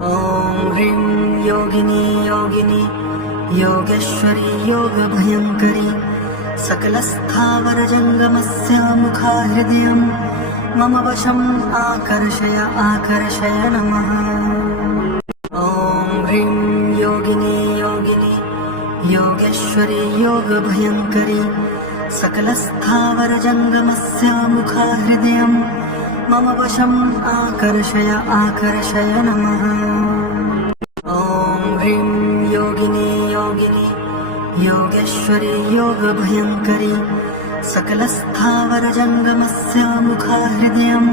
ॐ ह्रीं योगिनी योगिनी योगेश्वरी योगभयङ्करी सकलस्थावरजङ्गमस्य मुखा हृदयं मम वशम् आकर्षय आकर्षय नमः। ॐ ह्रीं योगिनी योगिनी योगेश्वरी योगभयङ्करी सकलस्थावरजङ्गमस्य मुखा हृदयं मम वशम् आकर्षय आकर्षय नमः। ॐ ह्रीं योगिनी योगिनी योगेश्वरी योगभयङ्करी सकलस्थावरजङ्गमस्य मुखा हृदयं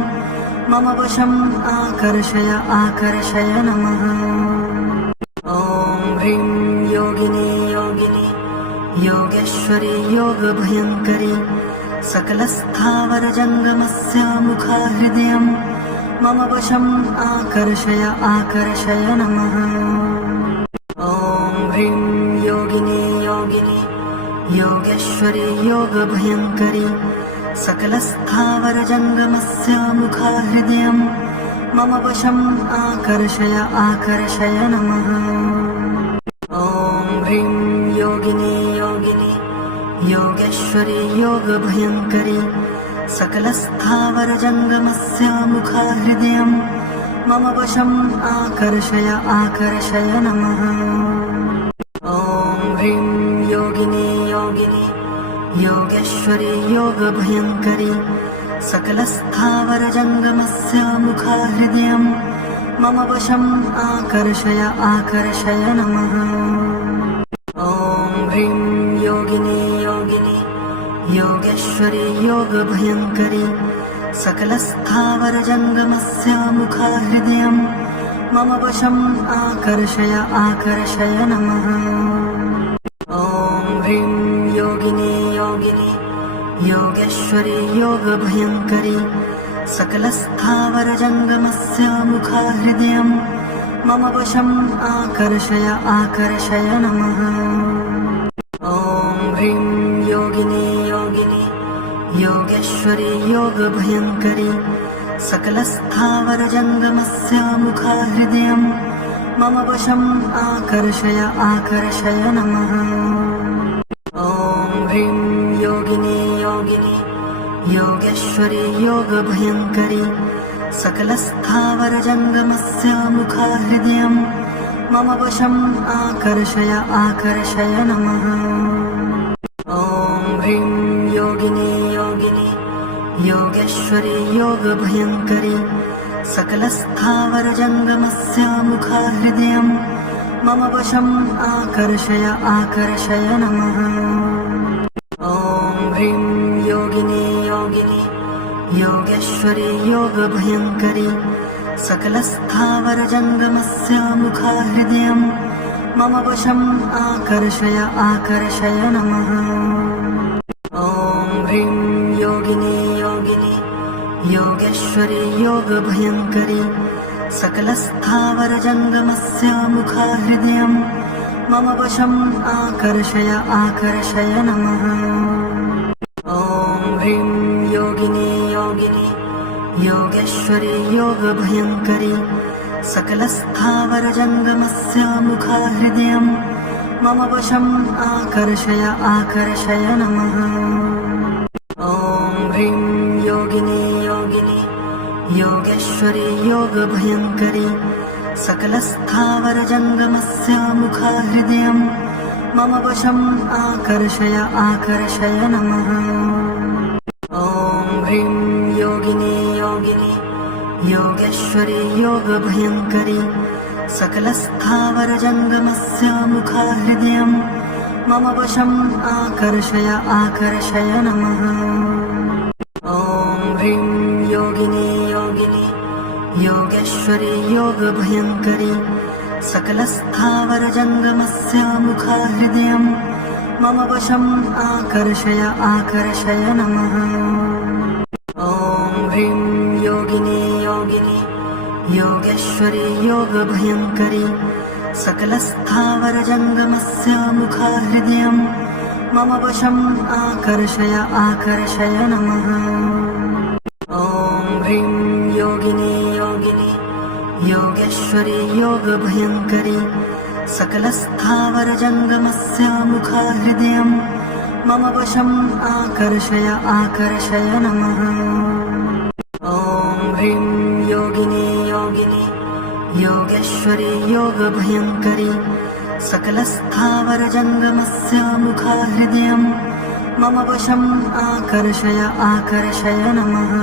मम वशम् आकर्षय आकर्षय नमः। ॐ ह्रीं योगिनी योगिनी योगेश्वरी योगभयङ्करी सकलस्थावरजङ्गमस्य मुखा हृदयं मम वशम् आकर्षय आकर्षय नमः। ॐ ह्रीं योगिनी योगिनी योगेश्वरी योगभयङ्करी सकलस्थावरजङ्गमस्य मुखा हृदयं मम वशम् आकर्षय आकर्षय नमः। ॐ ह्रीं योगिनी योगिनी योगेश्वरी योगभयङ्करी सकलस्थावरजङ्गमस्य मुखा हृदयं मम वशम् आकर्षय आकर्षय नमः। ॐ ह्रीं योगिनी योगिनी योगेश्वरी योगभयङ्करी सकलस्थावरजङ्गमस्य मुखा हृदयं मम वशम् आकर्षय आकर्षय नमः। ॐ ह्रीं योगिनी योगिनी योगेश्वरी योगभयङ्करी सकलस्थावरजङ्गमस्य मुखा हृदयं मम वशम् आकर्षय आकर्षय नमः। ॐ ह्रीं योगिनी योगिनी योगेश्वरी योगभयङ्करी सकलस्थावरजङ्गमस्य मुखा हृदयं मम वशम् आकर्षय आकर्षय नमः। ॐ ह्रीं योगिनी योगिनी योगेश्वरी योगभयङ्करी सकलस्थावरजङ्गमस्य मुखा हृदयं मम वशम् आकर्षय आकर्षय नमः। ॐ ह्रीं योगिनी योगिनी योगेश्वरी योगभयङ्करी सकलस्थावरजङ्गमस्य मुखा हृदयं मम वशम् आकर्षय आकर्षय नमः। ॐ ह्रीं योगिनी योगिनी योगेश्वरी योगभयङ्करी सकलस्थावरजङ्गमस्य मुखा हृदयं मम वशम् आकर्षय आकर्षय नमः। ॐ ह्रीं योगिनी योगिनी योगेश्वरी योगभयङ्करी सकलस्थावरजङ्गमस्य मुखा हृदयं मम वशम् आकर्षय आकर्षय नमः। ॐ ह्रीं योगिनी योगिनी योगेश्वरी योगभयङ्करी सकलस्थावरजङ्गमस्य मुखा हृदयं मम वशम् आकर्षय आकर्षय नमः। ॐ ह्रीं योगिनी योगिनी योगेश्वरी योगभयङ्करी सकलस्थावरजङ्गमस्य मुखा हृदयं मम वशम् आकर्षय आकर्षय नमः। ॐ ह्रीं योगिनी योगिनी योगेश्वरी योगभयङ्करी सकलस्थावरजङ्गमस्य मुखा हृदयं मम वशम् आकर्षय आकर्षय नमः। ॐ ह्रीं योगिनी योगिनी योगेश्वरी योगभयङ्करी सकलस्थावरजङ्गमस्य मुखा हृदयं मम वशम् आकर्षय आकर्षय नमः। ॐ ह्रीं योगिनी योगिनी योगेश्वरी योगभयङ्करी सकलस्थावरजङ्गमस्य मुखा हृदयं मम वशम् आकर्षय आकर्षय नमः। ॐ ह्रीं योगिनी योगिनी योगेश्वरी योगभयङ्करी सकलस्थावरजङ्गमस्य मुखा हृदयं मम वशम् आकर्षय आकर्षय नमः। ॐ ह्रीं योगिनी योगिनी योगेश्वरी योगभयङ्करी सकलस्थावरजङ्गमस्य मुखाहृदयं मम वशम् आकर्षय आकर्षय नमः। ॐ ह्रीं योगिनी योगिनी योगेश्वरी योगभयङ्करी सकलस्थावरजङ्गमस्य मुखाहृदयं मम वशम् आकर्षय आकर्षय नमः।